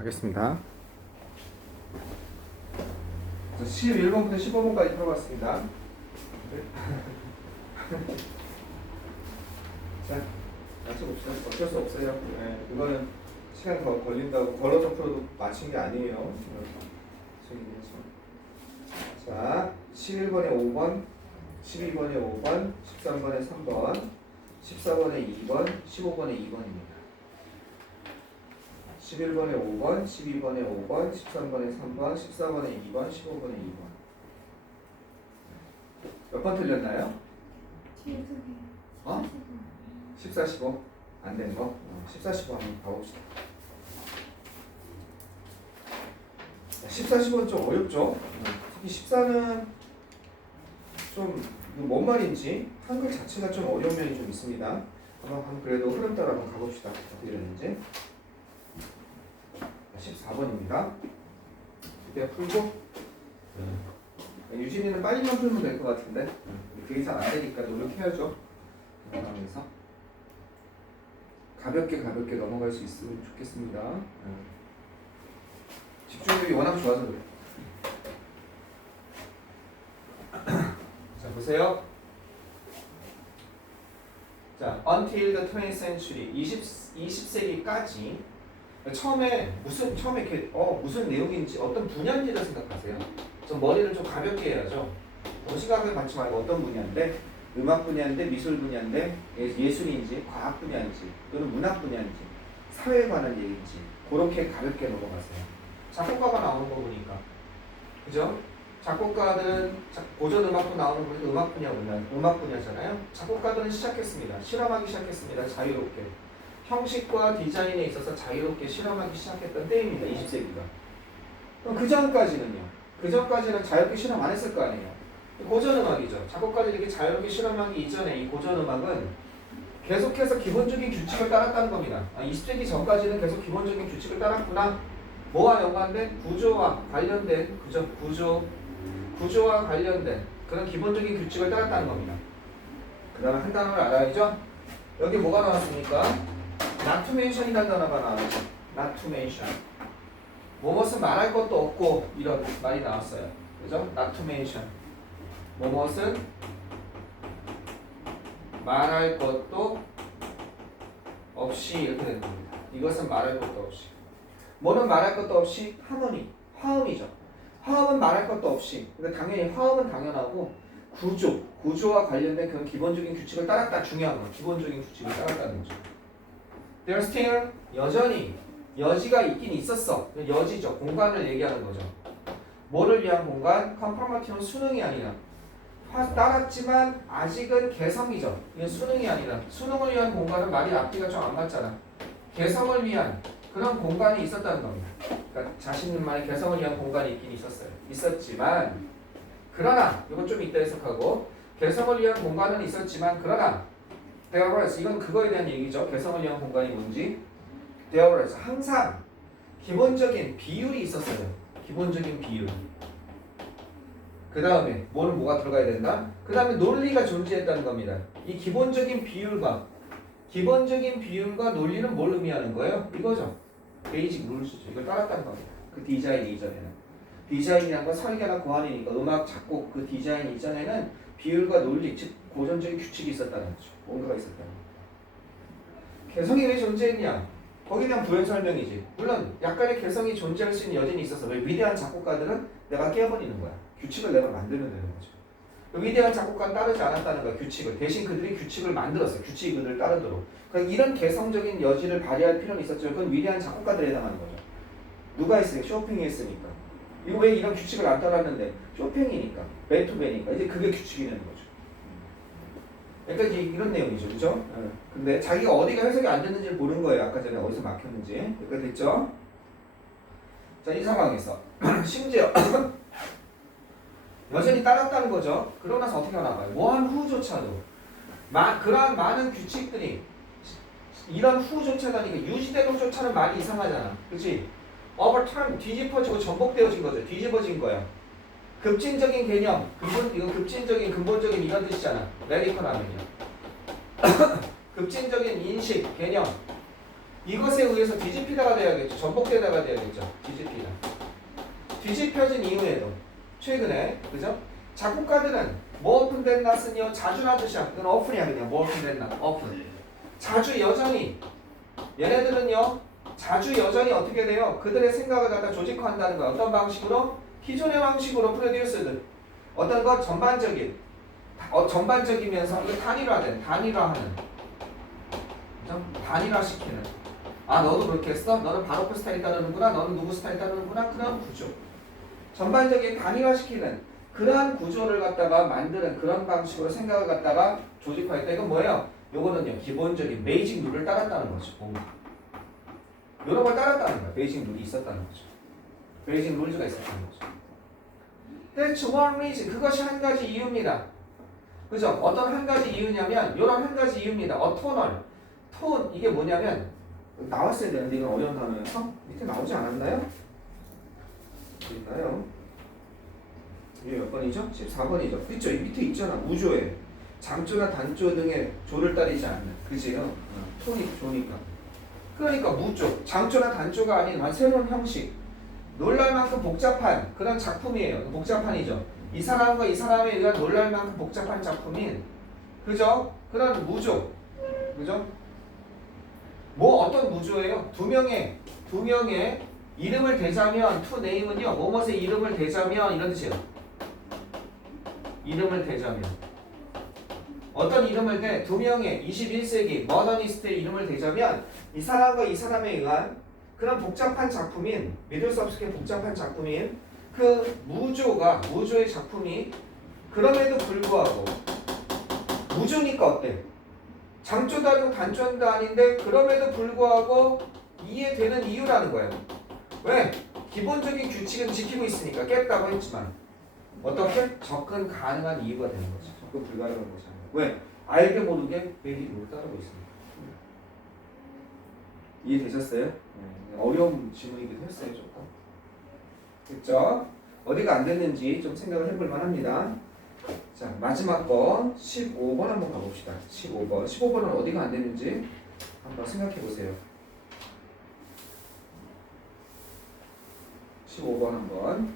가겠습니다. 11번부터 15번까지 풀어봤습니다. 자, 같이 봅시다. 어쩔 수 없어요. 네, 이거는 시간 더 걸린다고 걸어서 풀어도 맞춘 게 아니에요. 자, 11번에 5번, 12번에 5번, 13번에 3번, 14번에 2번, 15번에 2번입니다. 11번에 5번, 12번에 5번, 13번에 3번, 14번에 2번, 15번에 2번. 몇 번 틀렸나요? 어? 14, 15? 안 된 거? 14, 15 한번 가봅시다. 14, 15는 좀 어렵죠? 특히 14는 좀 뭔 말인지 한글 자체가 좀 어려운 면이 좀 있습니다. 한번 그래도 흐름 따라 한번 가봅시다. 어떻게 되는지. 14번입니다. 이렇게 풀고 유진이는 빨리만 풀면 될 것 같은데 그게 잘 안 되니까 노력해야죠. 넘어가면서 가볍게 넘어갈 수 있으면 좋겠습니다. 집중력이 워낙 좋아서 그래. 자 보세요. 자, until the 20th century 20세기까지 처음에 무슨 내용인지 어떤 분야인지를 생각하세요. 좀 머리를 좀 가볍게 해야죠. 너무 심각하게 받지 말고 어떤 분야인데 음악 분야인데 미술 분야인데 예술인지 과학 분야인지 또는 문학 분야인지 사회에 관한 얘기인지 그렇게 가볍게 넘어가세요. 작곡가가 나오는 거 보니까 그죠? 작곡가들은 고전 음악도 나오는 거는 음악 분야잖아요. 작곡가들은 시작했습니다. 실험하기 시작했습니다. 자유롭게. 형식과 디자인에 있어서 자유롭게 실험하기 시작했던 때입니다. 20세기가. 그럼 그 전까지는요? 그 전까지는 자유롭게 실험 안 했을 거 아니에요? 고전음악이죠. 작곡가들이 이렇게 자유롭게 실험하기 이전에 이 고전음악은 계속해서 기본적인 규칙을 따랐다는 겁니다. 20세기 전까지는 계속 기본적인 규칙을 따랐구나. 뭐와 연관된? 구조와 관련된 구조와 관련된 그런 기본적인 규칙을 따랐다는 겁니다. 그 다음에 한 단어를 알아야죠. 여기 뭐가 나왔습니까? not to mention이라는 단어가 나왔죠. not to mention. 뭐뭇은 말할 것도 없고 이런 말이 나왔어요. 그죠? not to mention. 뭐뭇은 말할 것도 없이 이렇게 되는 겁니다. 이것은 말할 것도 없이. 뭐는 말할 것도 없이? 하모니, 화음이죠. 화음은 말할 것도 없이. 그러니까 당연히 화음은 당연하고 구조와 관련된 그런 기본적인 규칙을 따랐다. 중요한 건 기본적인 규칙을 따랐다는 거죠. There's still 여전히 여지가 있긴 있었어. 여지죠. 공간을 얘기하는 거죠. 뭐를 위한 공간? 컨퍼머티는 수능이 아니라 따랐지만 아직은 개성이죠. 이건 수능이 아니라 수능을 위한 공간은 말이 앞뒤가 좀 안 맞잖아. 개성을 위한 그런 공간이 있었다는 겁니다. 그러니까 자신만의 개성을 위한 공간이 있긴 있었지만 그러나 이건 좀 이따 해석하고 개성을 위한 공간은 있었지만 그러나 there was 이건 그거에 대한 얘기죠. 개성을 위한 공간이 뭔지 there was 항상 기본적인 비율이 있었어요. 기본적인 비율. 그 다음에 뭐가 들어가야 된다? 그 다음에 논리가 존재했다는 겁니다. 이 기본적인 비율과 논리는 뭘 의미하는 거예요? 이거죠. 베이직 룰스죠. 이걸 따랐다는 겁니다. 그 디자인 이전에는. 디자인이란 건 설계나 고안이니까 음악, 작곡, 그 디자인 이전에는 비율과 논리, 즉 고전적인 규칙이 있었다는 거죠. 뭔가가 있었다는 거죠. 개성이 왜 존재했냐? 거기에 대한 부연 설명이지. 물론 약간의 개성이 존재할 수 있는 여진이 있어서 왜 위대한 작곡가들은 내가 깨버리는 거야. 규칙을 내가 만들면 되는 거죠. 위대한 작곡가는 따르지 않았다는 거야. 규칙을. 대신 그들이 규칙을 만들었어요. 규칙이 그들을 따르도록. 그러니까 이런 개성적인 여지를 발휘할 필요는 있었죠. 그건 위대한 작곡가들에 해당하는 거죠. 누가 했으니까? 쇼팽이 했으니까. 이거 왜 이런 규칙을 안 따랐는데? 쇼팽이니까. 베토벤이니까. 이제 그게 규칙이 되는 거죠. 그러니까 이런 내용이죠. 그죠? 근데 자기가 어디가 해석이 안 됐는지를 보는 거예요. 아까 전에 어디서 막혔는지. 여기까지 됐죠? 자, 이 상황에서 심지어 여전히 따랐다는 거죠. 그러고 나서 어떻게 나가요? 뭐한 후조차도 그러한 많은 규칙들이 이런 후조차다니까 유지되도조차는 말이 이상하잖아. 그렇지? over time 뒤집어지고 전복되어진 거죠. 뒤집어진 거야. 급진적인 개념, 이건 급진적인 근본적인 이런 뜻이잖아. 레디컬 하면요. 급진적인 인식, 개념 이것에 의해서 뒤집히다가 돼야겠죠. 전복되다가 돼야겠죠. 뒤집히다. 뒤집혀진 이후에도 최근에 그죠? 작곡가들은 more often than not은요 자주 나듯이야. 그건 often이야 그냥 more often than not. often. 자주 여전히 얘네들은요 자주 여전히 어떻게 돼요? 그들의 생각을 갖다 조직화한다는 거야. 어떤 방식으로? 기존의 방식으로 프로듀스드 어떤 것 전반적인 전반적이면서 이게 단일화하는 그죠? 단일화시키는 아 너도 그렇게 했어? 너는 바로크 스타일 따르는구나. 너는 누구 스타일 따르는구나. 그런 구조 전반적인 단일화시키는 그러한 구조를 갖다가 만드는 그런 방식으로 생각을 갖다가 조직화했다. 이건 뭐예요? 요거는요 기본적인 베이직 룰을 따랐다는 거죠. 이런 걸 따랐다는 거야. 베이직 룰이 있었다는 거죠. 베이직 룰즈가 있었다는 거죠. That's one reason. 그것이 한 가지 이유입니다. 그죠? 어떤 한 가지 이유냐면 이런 한 가지 이유입니다. 톤 이게 뭐냐면 나왔어야 되는데 이건 어려운 단어여서 밑에 나오지 않았나요? 그러니까요. 이게 몇 번이죠? 14번이죠. 그쵸? 이 밑에 있잖아. 우조에 장조나 단조 등의 조를 따르지 않는. 그지요? 톤이 조니까. 그러니까 무조. 장조나 단조가 아닌 새로운 형식. 놀랄 만큼 복잡한 그런 작품이에요. 복잡한이죠. 이 사람과 이 사람에 의한 놀랄 만큼 복잡한 작품인 그죠? 그런 무조. 그죠? 뭐 어떤 무조예요? 두 명의 이름을 대자면 to name은요. 뭐뭇의 이름을 대자면 이런 뜻이에요. 이름을 대자면 어떤 이름을 대 두 명의 21세기 머더니스트의 이름을 대자면 이 사람과 이 사람에 의한 그런 복잡한 작품인 믿을 수 없게 복잡한 작품인 그 무조의 작품이 그럼에도 불구하고 무조니까 어때? 장조도 아니고 단조도 아닌데 그럼에도 불구하고 이해되는 이유라는 거예요. 왜? 기본적인 규칙은 지키고 있으니까 깼다고 했지만 어떻게? 접근 가능한 이유가 되는 거죠. 접근 불가능한 것이 아니라. 왜? 알게 모르게 베이직을 따르고 있습니다. 이해되셨어요? 어려운 질문이기도 했어요. 조금. 됐죠? 어디가 안 됐는지 좀 생각을 해볼 만합니다. 자, 마지막 거 15번 한번 가봅시다. 15번. 15번은 어디가 안 됐는지 한번 생각해 보세요. 15번 한번.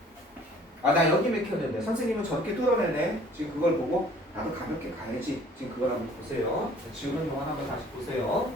아, 나 여기 맥혔는데 선생님은 저렇게 뚫어내네. 지금 그걸 보고 나도 가볍게 가야지. 지금 그걸 한번 보세요. 지우는 동안 한번 다시 보세요.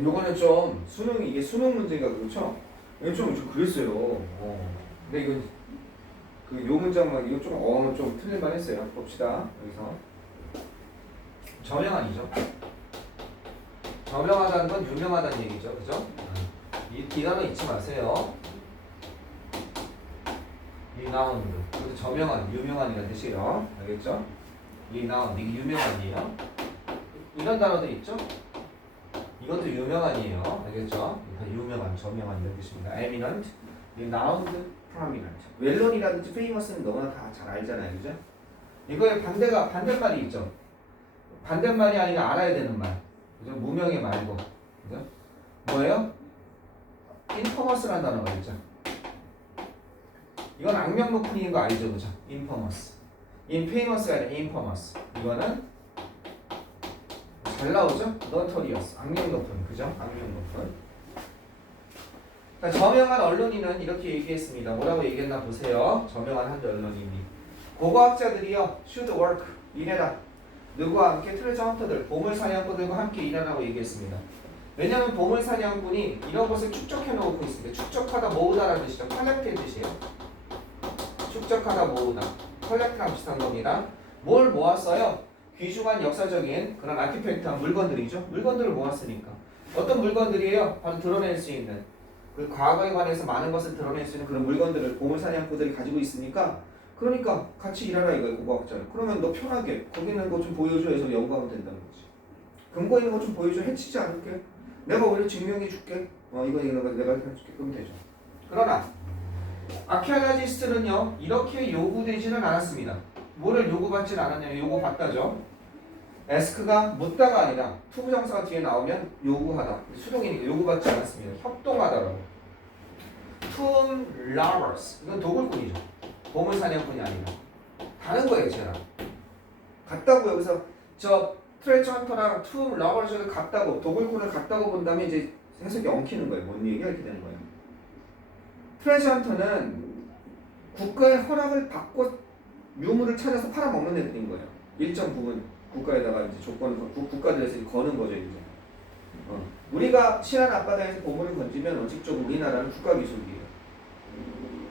요거는 좀 이게 수능 문제가 그렇죠? 이거 좀 그랬어요. 근데 이건 요 문장만 이거 좀 틀릴만 했어요. 봅시다. 여기서 저명한이죠. 저명하다는 건 유명하다는 얘기죠. 그죠? 이 단어 잊지 마세요. renowned. 그것도 저명한, 유명한이라는 뜻이에요. 알겠죠? renowned. 이게 유명한이에요. 이런 단어도 있죠? 이것도 유명한이에요. 알겠죠? 유명한, 저명한 이런 뜻입니다. eminent, renowned, prominent. 웰런이라든지 famous는 너무나 다 잘 알잖아요. 그죠? 이거의 반대말이 있죠. 반대말이 아니라 알아야 되는 말. 그죠? 무명의 말고. 그죠? 뭐예요? infamous라는 단어가 있죠. 이건 악명 높은 이인 거 알죠? 그죠? infamous. infamous가 아니라 infamous. 이거는 잘 나오죠? notorious. 악명 높은. 그죠? 악명 높은. 그러니까 저명한 언론인은 이렇게 얘기했습니다. 뭐라고 얘기했나 보세요. 저명한 한 언론인이. 고고학자들이요. should work. 일해라. 누구와 함께 트레저 헌터들, 보물사냥꾼들과 함께 일하라고 얘기했습니다. 왜냐하면 보물사냥꾼이 이런 것을 축적해 놓고 있습니다. 축적하다 모으다라는 뜻이죠. 컬렉트의 뜻이에요. 축적하다 모으다. 컬렉트랑 비슷한 겁니다. 뭘 모았어요? 귀중한 역사적인 그런 아티팩트한 물건들이죠. 물건들을 모았으니까. 어떤 물건들이에요? 바로 드러낼 수 있는 그 과거에 관해서 많은 것을 드러낼 수 있는 그런 물건들을 보물사냥꾼들이 가지고 있으니까 그러니까 같이 일하라 이거예요. 고고학자는. 그러면 너 편하게 거기 있는 거 좀 보여줘 해서 연구하면 된다는 거지. 근거 있는 거 좀 보여줘. 해치지 않을게. 내가 오히려 증명해 줄게. 이거 내가 해줄게. 그러면 되죠. 그러나 아키알라지스트는요 이렇게 요구되지는 않았습니다. 뭐를 요구받지는 않았냐면 요구받다죠. 에스크가 묻다가 아니라 투부정사가 뒤에 나오면 요구하다. 수동이니까 요구받지 않았습니다. 협동하다라고. 툼 러버스 이건 도굴꾼이죠. 보물사냥꾼이 아니라 다른 거예요 쟤랑. 같다고 여기서 저 트레저 헌터랑 툼 러버스를 같다고 도굴꾼을 같다고 본다면 이제 해석이 엉키는 거예요. 뭔 얘기가 이렇게 되는 거예요. 트레저 헌터는 국가의 허락을 받고 유물을 찾아서 팔아먹는 애들인 거예요. 일정 부분 국가에다가 이제 조건을 국가들에서 거는 거죠 이제. 우리가 신안 앞바다에서 보물을 건지면 원칙적으로 우리나라는 국가 기술이에요.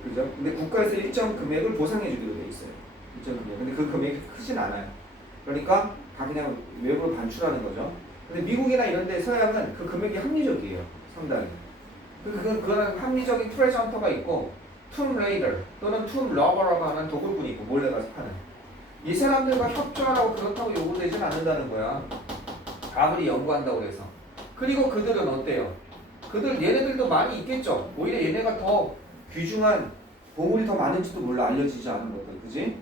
그죠? 근데 국가에서 일정 금액을 보상해주기로 돼 있어요. 일정 금액. 근데 그 금액이 크진 않아요. 그러니까 다 그냥 외부로 반출하는 거죠. 근데 미국이나 이런 데 서양은 그 금액이 합리적이에요. 상당히. 그거는 합리적인 트레저 헌터가 있고 툼 레이더 또는 툼 러버라고 하는 도굴꾼이 있고 몰래 가서 파는. 이 사람들과 협조하라고 그렇다고 요구되진 않는다는 거야. 아무리 연구한다고 해서. 그리고 그들은 어때요? 얘네들도 많이 있겠죠. 오히려 얘네가 더 귀중한 보물이 더 많은지도 몰라. 알려지지 않은 것들, 그지?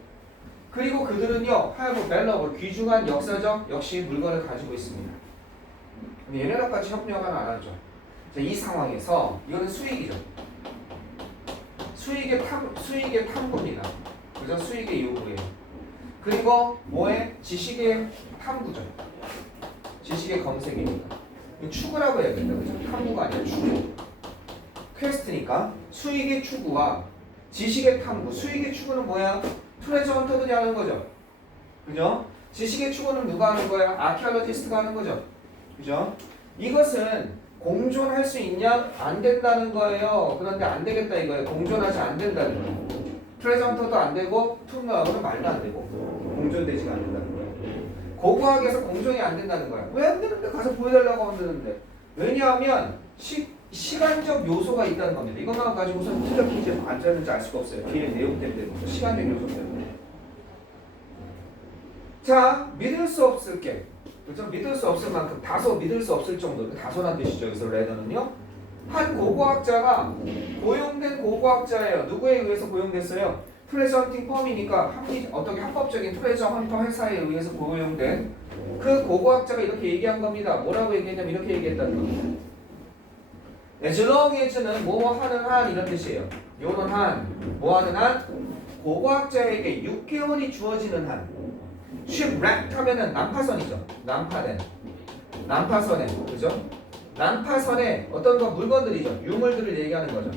그리고 그들은요, 하여금 밸러블 귀중한 역사적 역시 물건을 가지고 있습니다. 얘네랑 같이 협력은 안 하죠. 자, 이 상황에서 이거는 수익이죠. 수익의 탐구입니다. 그죠? 수익의 요구예요. 그리고 뭐에? 지식의 탐구죠. 지식의 검색이니까. 추구라고 해야겠다. 그죠? 탐구가 아니라 추구. 퀘스트니까 수익의 추구와 지식의 탐구. 수익의 추구는 뭐야? 트레저 헌터들이 하는 거죠. 그죠? 지식의 추구는 누가 하는 거야? 아키올로지스트가 하는 거죠. 그죠? 이것은 공존할 수 있냐? 안 된다는 거예요. 그런데 안 되겠다 이거예요. 공존하지 안 된다는 거예요. 트레저 헌터도 안 되고 툼러하고는 말도 안 되고 공존되지가 않는다는 거예요. 고고학에서 공존이 안 된다는 거야. 왜 안 되는데? 가서 보여달라고 하면 되는데. 왜냐하면 시간적 요소가 있다는 겁니다. 이것만 가지고서는 틀렸는지 안 틀렸는지 알 수가 없어요. 뒤에 내용 때문에. 시간적 요소 때문에. 자, 믿을 수 없을 게. 그렇죠? 믿을 수 없을 만큼 다소 믿을 수 없을 정도로 다소란 뜻이죠. 여기서 레더는요. 한 고고학자가 고용된 고고학자예요. 누구에 의해서 고용됐어요? 트레저 헌팅 펌이니까 어떻게 합법적인 트레저 헌터 회사에 의해서 고용된 그 고고학자가 이렇게 얘기한 겁니다. 뭐라고 얘기했냐면 이렇게 얘기했다는 겁니다. As long as는 뭐 하는 한 이런 뜻이에요. 요런 한, 뭐 하는 한? 고고학자에게 6개월이 주어지는 한. shipwrecked 하면은 난파선이죠. 난파선에, 그죠? 난파선에 어떤 거 물건들이죠. 유물들을 얘기하는 거죠.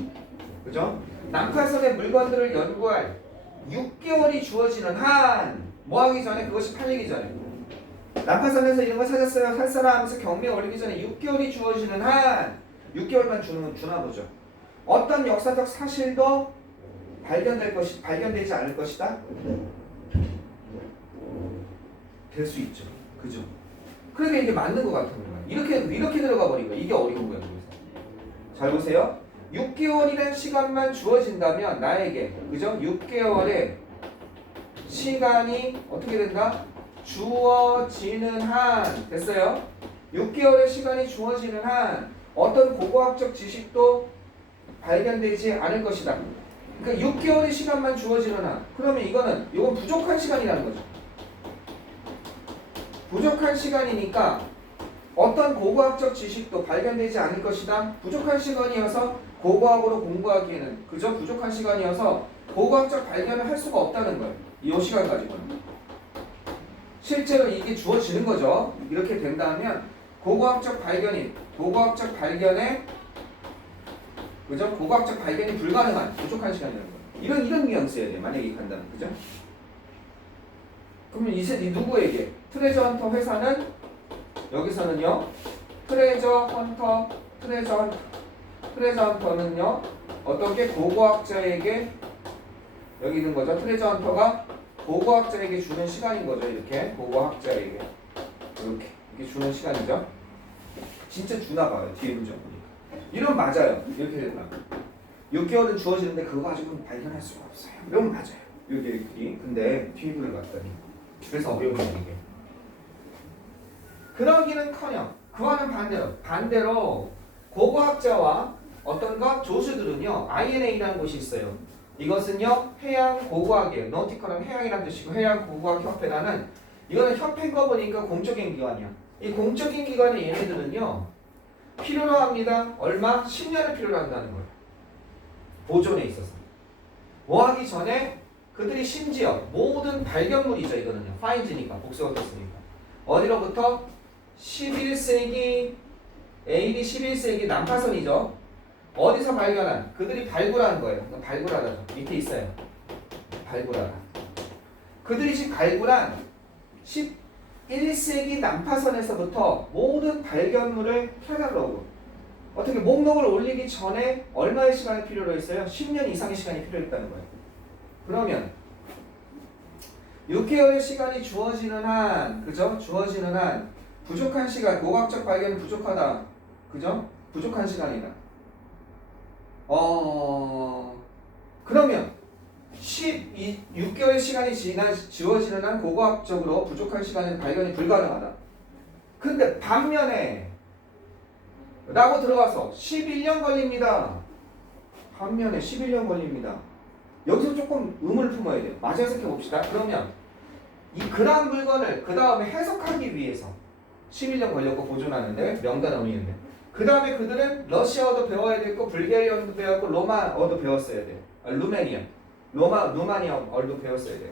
그죠? 난파선의 물건들을 연구할 6개월이 주어지는 한. 뭐 하기 전에? 그것이 팔리기 전에. 난파선에서 이런 거 찾았어요. 살 사람 하면서 경매 올리기 전에 6개월이 주어지는 한. 6개월만 주나 보죠. 어떤 역사적 사실도 발견되지 않을 것이다. 될 수 있죠. 그죠? 그러니까 이게 맞는 것 같은 거예요. 이렇게 들어가 버린 거예요. 이게 어려운 거예요. 잘 보세요. 6개월이라는 시간만 주어진다면 나에게 그죠? 6개월의 시간이 어떻게 된다? 주어지는 한 됐어요? 6개월의 시간이 주어지는 한 어떤 고고학적 지식도 발견되지 않을 것이다. 그러니까 6개월의 시간만 주어지는 한 그러면 이건 부족한 시간이라는 거죠. 부족한 시간이니까 어떤 고고학적 지식도 발견되지 않을 것이다. 부족한 시간이어서 고고학으로 공부하기에는 그저 부족한 시간이어서 고고학적 발견을 할 수가 없다는 거예요. 이 시간 가지고는. 실제로 이게 주어지는 거죠. 이렇게 된다면 고고학적 발견에 그죠? 고고학적 발견이 불가능한 부족한 시간이라는 거예요. 이런 뉘앙스여야 돼요. 만약에 이렇게 간다면 그죠? 그러면 이 누구에게? 트레저 헌터 회사는 여기서는요. 트레저 헌터는요. 어떻게 고고학자에게 여기 있는 거죠. 트레저 헌터가 고고학자에게 주는 시간인 거죠. 이렇게 고고학자에게 이렇게 주는 시간이죠. 진짜 주나 봐요. 뒤에 문제 보니까. 이러면 맞아요. 이렇게 된다. 6개월은 주어지는데 그거 가지고는 발견할 수가 없어요. 이러면 맞아요. 여기 근데 뒤에 분을 봤더니 그래서 어려운 이게. 그러기는커녕 그와는 반대로 고고학자와 어떤 것? 조수들은요 INA라는 곳이 있어요. 이것은요 해양 고고학이에요. 너티컬은 해양이라는 뜻이고 해양 고고학 협회라는 이거는 협회인 거 보니까 공적인 기관이야. 이 공적인 기관의 얘네들은요 필요로 합니다. 얼마? 10년을 필요로 한다는 거예요. 보존에 있어서. 뭐 하기 전에 그들이 심지어 모든 발견물이죠. 이거는요. 파인즈니까 복수가 됐으니까. 어디로부터? 11세기 AD 11세기 난파선이죠. 어디서 발견한? 그들이 발굴한 거예요. 발굴하다죠. 밑에 있어요. 발굴하다. 그들이 지금 발굴한 11세기 난파선에서부터 모든 발견물을 캐달러그 어떻게 목록을 올리기 전에 얼마의 시간이 필요로 했어요? 10년 이상의 시간이 필요했다는 거예요. 그러면 6개월의 시간이 주어지는 한, 그죠? 주어지는 한 부족한 시간, 고고학적 발견이 부족하다. 그죠? 부족한 시간이다. 그러면 6개월 시간이 주어지는 한 고고학적으로 부족한 시간은 발견이 불가능하다. 근데 반면에 라고 들어가서 11년 걸립니다. 반면에 11년 걸립니다. 여기서 조금 의문을 품어야 돼요. 마저 해석해 봅시다. 그러면 이 그러한 물건을 그 다음에 해석하기 위해서 11년 걸렸고 보존하는데 명단 어미는데 그 다음에 그들은 러시아어도 배워야 되고 불가리아어도 배웠고 로마어도 배웠어야 돼요. 루마니아어도 배웠어야 돼요.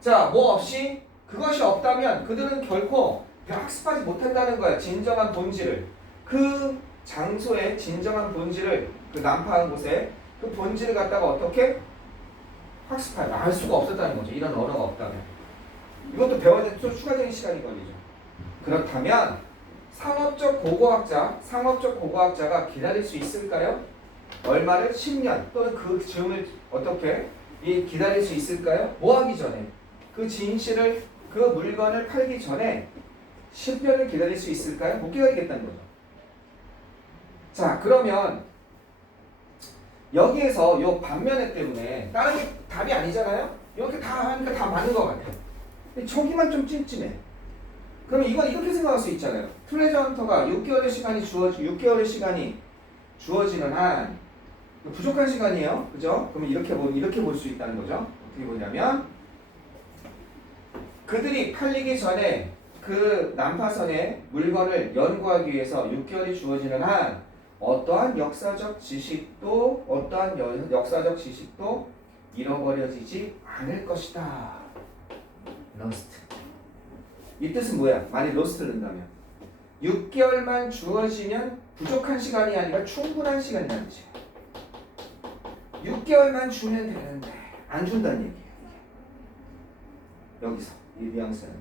자, 뭐 없이 그것이 없다면 그들은 결코 학습하지 못한다는 거야. 진정한 본질을. 그 장소의 진정한 본질을 그 난파한 곳에 그 본질을 갖다가 어떻게 알 수가 없었다는 거죠. 이런 언어가 없다면. 이것도 배워야 돼. 또 추가적인 시간이 걸리죠. 그렇다면 상업적 고고학자가 기다릴 수 있을까요? 얼마를? 10년 또는 그 즈음을 어떻게 기다릴 수 있을까요? 뭐 하기 전에? 그 진실을, 그 물건을 팔기 전에 10년을 기다릴 수 있을까요? 못 기다리겠다는 거죠. 자, 그러면 여기에서 요 반면에 때문에 다른 게 답이 아니잖아요? 이렇게 다 하니까 다 맞는 것 같아요. 근데 저기만 좀 찜찜해. 그러면 이건 이렇게 생각할 수 있잖아요. 트레저 헌터가 6개월의 시간이 주어지는 한 부족한 시간이에요. 그죠? 그러면 이렇게 볼 수 있다는 거죠. 어떻게 보냐면 그들이 팔리기 전에 그 난파선의 물건을 연구하기 위해서 6개월이 주어지는 한 어떠한 역사적 지식도 잃어버려지지 않을 것이다. lost. 이 뜻은 뭐야? 만약 lost를 넣는다면 6개월만 주어지면 부족한 시간이 아니라 충분한 시간이라는 뜻이야. 6개월만 주면 되는데 안 준다는 얘기야. 여기서 이 뉘앙스는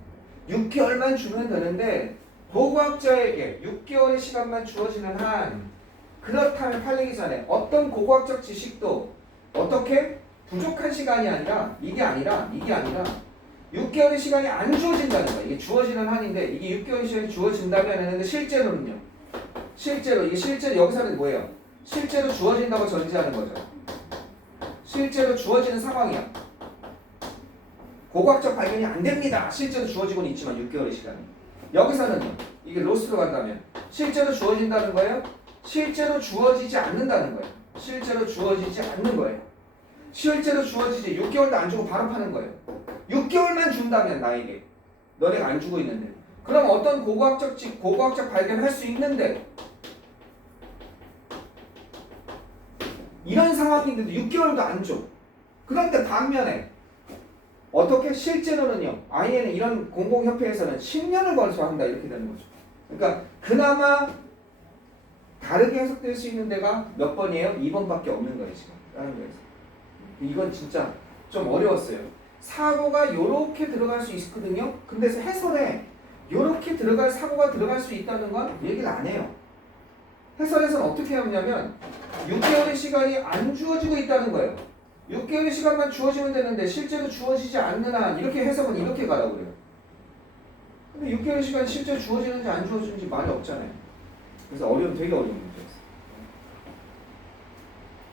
6개월만 주면 되는데 고고학자에게 6개월의 시간만 주어지는 한 그렇다면 팔리기 전에 어떤 고고학적 지식도 어떻게 부족한 시간이 아니라 이게 아니라 6개월의 시간이 안 주어진다는 거야. 이게 주어지는 한인데 이게 6개월의 시간이 주어진다면 했는데 실제로 여기서는 뭐예요? 실제로 주어진다고 전제하는 거죠. 실제로 주어지는 상황이야. 고고학적 발견이 안 됩니다. 실제로 주어지고는 있지만 6개월의 시간이. 여기서는요. 이게 로스로 간다면 실제로 주어진다는 거예요? 실제로 주어지지 않는다는 거예요. 실제로 주어지지 6개월도 안 주고 바로 파는 거예요. 6개월만 준다면 나에게 너네가 안 주고 있는데 그럼 어떤 고고학적 발견을 할 수 있는데 이런 상황인데도 6개월도 안 줘. 그런데 반면에 어떻게 실제로는요. IN은 이런 공공협회에서는 10년을 걸어서 한다 이렇게 되는 거죠. 그러니까 그나마 다르게 해석될 수 있는 데가 몇 번이에요? 2번밖에 없는 거예요 지금. 다른 거에서. 이건 진짜 좀 어려웠어요. 사고가 요렇게 들어갈 수 있거든요. 근데 해설에 요렇게 사고가 들어갈 수 있다는 건 얘기를 안 해요. 해설에서는 어떻게 하냐면 6개월의 시간이 안 주어지고 있다는 거예요. 6개월의 시간만 주어지면 되는데 실제로 주어지지 않는 한 이렇게 해석은 이렇게 가라고 그래요. 근데 6개월의 시간이 실제로 주어지는지 안 주어지는지 말이 없잖아요. 그래서 되게 어려운 문제였어요.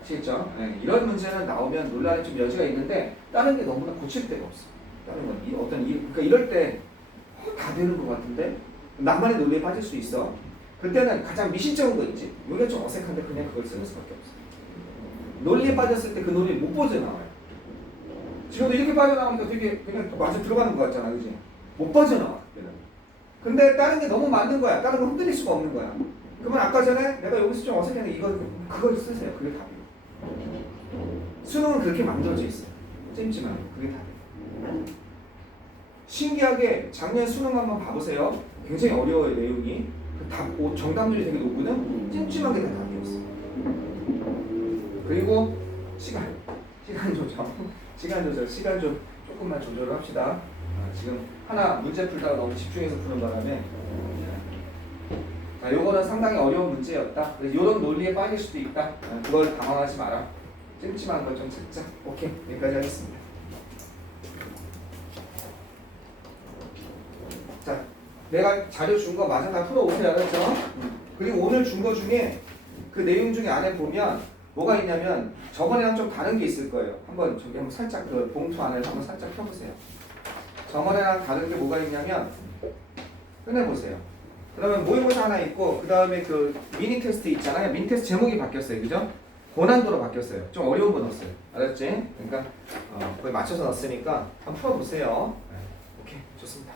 아시겠죠? 네, 이런 문제는 나오면 논란이 좀 여지가 있는데 다른 게 너무나 고칠 데가 없어요. 다른 건 그러니까 이럴 때 다 되는 것 같은데 나만의 논리에 빠질 수 있어. 그때는 가장 미심쩍은 거 있지. 이게 좀 어색한데 그냥 그걸 쓰는 수밖에 없어. 논리에 빠졌을 때 그 논리 못 빠져나와요. 지금도 이렇게 빠져나오니까 되게 그냥 맞아 들어가는 거 같잖아, 그지? 못 빠져나와. 그때는. 근데 다른 게 너무 맞는 거야. 다른 거 흔들릴 수가 없는 거야. 그러면 아까 전에 내가 여기서 좀 어색했는데 그걸 쓰세요. 그게 답이에요. 수능은 그렇게 만들어져 있어요. 찜찜하게. 그게 답이에요. 신기하게 작년 수능 한번 봐보세요. 굉장히 어려워요, 내용이. 정답률이 되게 높거든? 찜찜하게 다 답이었어. 그리고 시간 좀 조금만 조절을 합시다. 지금 하나 문제 풀다가 너무 집중해서 푸는 바람에 자, 요거는 상당히 어려운 문제였다. 요런 논리에 빠질 수도 있다. 그걸 당황하지 마라. 찜찜한 걸 좀 찾자. 오케이, 여기까지 하겠습니다. 자, 내가 자료 준 거 마저 다 풀어오세요. 알았죠? 그리고 오늘 준 거 중에 그 내용 중에 안에 보면 뭐가 있냐면 저번이랑 좀 다른 게 있을 거예요. 한번 저기 한번 살짝 그 봉투 안을 한번 살짝 펴보세요. 저번이랑 다른 게 뭐가 있냐면 꺼내보세요. 그러면 모의고사 하나 있고 그 다음에 그 미니 테스트 있잖아요. 미니 테스트 제목이 바뀌었어요. 그죠? 고난도로 바뀌었어요. 좀 어려운 거 넣었어요. 알았지? 그러니까 거기 맞춰서 넣었으니까 한번 풀어보세요. 네. 오케이, 좋습니다.